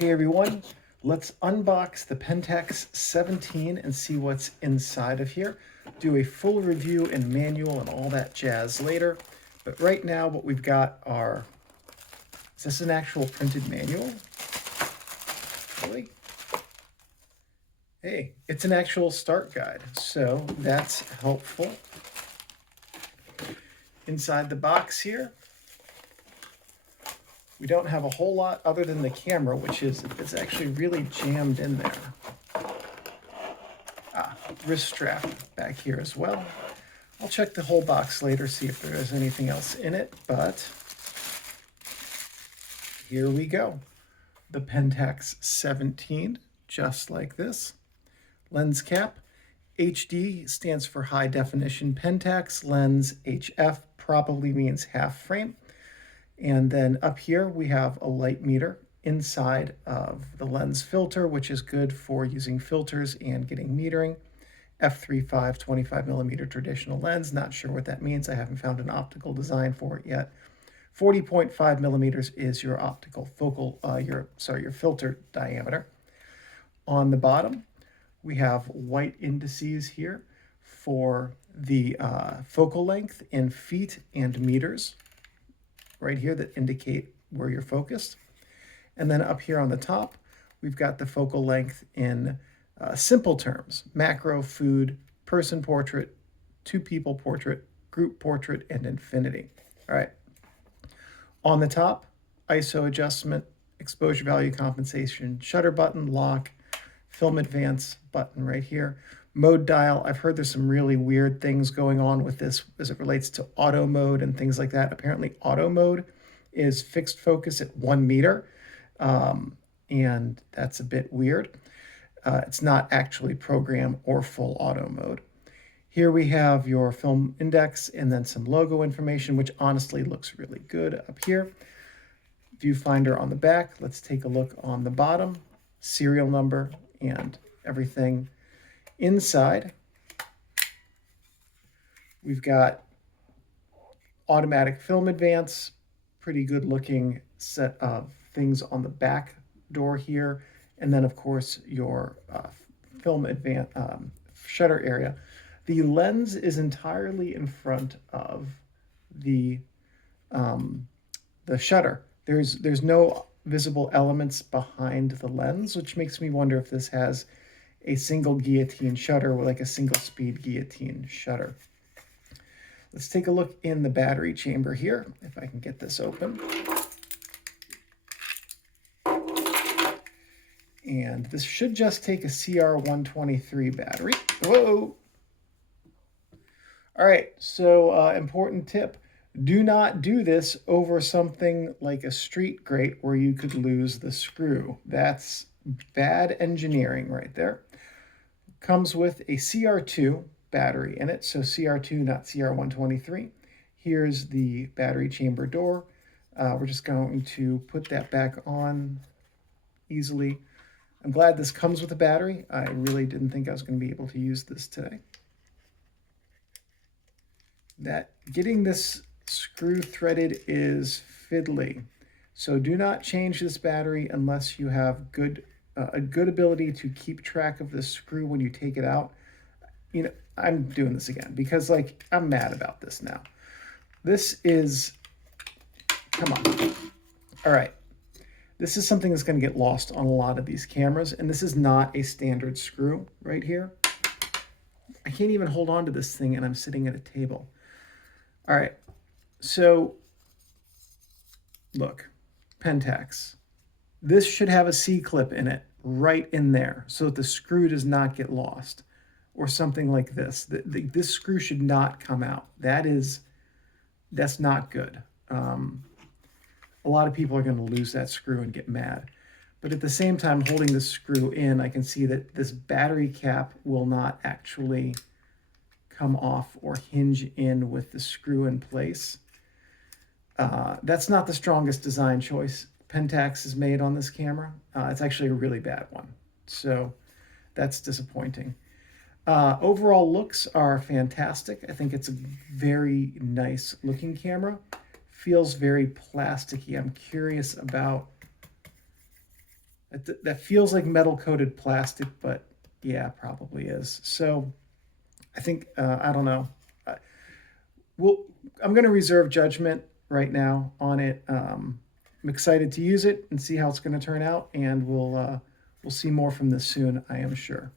Hey everyone, let's unbox the Pentax 17 and see what's inside of here. Do a full review and manual and all that jazz later. But right now what we've got are, is this an actual printed manual? Really? Hey, it's an actual start guide, so that's helpful. Inside the box here, we don't have a whole lot other than the camera, which is, it's actually really jammed in there. Wrist strap back here as well. I'll check the whole box later, see if there is anything else in it, but here we go. The Pentax 17, just like this. Lens cap. HD stands for high definition Pentax. Lens HF probably means half frame. And then up here we have a light meter inside of the lens filter, which is good for using filters and getting metering. f3.5 25mm traditional lens. Not sure what that means. I haven't found an optical design for it yet. 40.5mm is your optical focal, your filter diameter. On the bottom, we have white indices here for the focal length in feet and meters, right here, that indicate where you're focused. And then up here on the top, we've got the focal length in simple terms: macro, food, person portrait, two people portrait, group portrait, and infinity. All right. On the top, ISO adjustment, exposure value compensation, shutter button, lock, film advance button right here. Mode dial. I've heard there's some really weird things going on with this as it relates to auto mode and things like that. Apparently auto mode is fixed focus at 1 meter, and that's a bit weird. It's not actually program or full auto mode. Here we have your film index and then some logo information, which honestly looks really good up here. Viewfinder on the back. Let's take a look on the bottom. Serial number and everything. Inside, we've got automatic film advance, pretty good looking set of things on the back door here. And then of course your film advance shutter area. The lens is entirely in front of the shutter. There's no visible elements behind the lens, which makes me wonder if this has a single guillotine shutter or like a single speed guillotine shutter. Let's take a look in the battery chamber here, if I can get this open. And this should just take a CR123 battery. Whoa! All right, so important tip. Do not do this over something like a street grate where you could lose the screw. That's bad engineering right there. Comes with a CR2 battery in it, so CR2, not CR123. Here's the battery chamber door. We're just going to put that back on easily. I'm glad this comes with a battery. I really didn't think I was going to be able to use this today. Getting this screw threaded is fiddly, so do not change this battery unless you have a good ability to keep track of the screw when you take it out. You know, I'm doing this again because like I'm mad about this now. This is, come on. All right. This is something that's going to get lost on a lot of these cameras, and this is not a standard screw right here. I can't even hold on to this thing and I'm sitting at a table. All right. So look, Pentax. This should have a C-clip in it right in there so that the screw does not get lost, or something like this. This screw should not come out. That's not good. A lot of people are going to lose that screw and get mad. But at the same time, holding the screw in, I can see that this battery cap will not actually come off or hinge in with the screw in place. That's not the strongest design choice Pentax has made on this camera. It's actually a really bad one. So that's disappointing. Overall looks are fantastic. I think it's a very nice looking camera. Feels very plasticky. I'm curious about That feels like metal coated plastic, but yeah, probably is. So I think, I don't know. Uh, I'm going to reserve judgment right now on it. I'm excited to use it and see how it's going to turn out, and we'll see more from this soon, I am sure.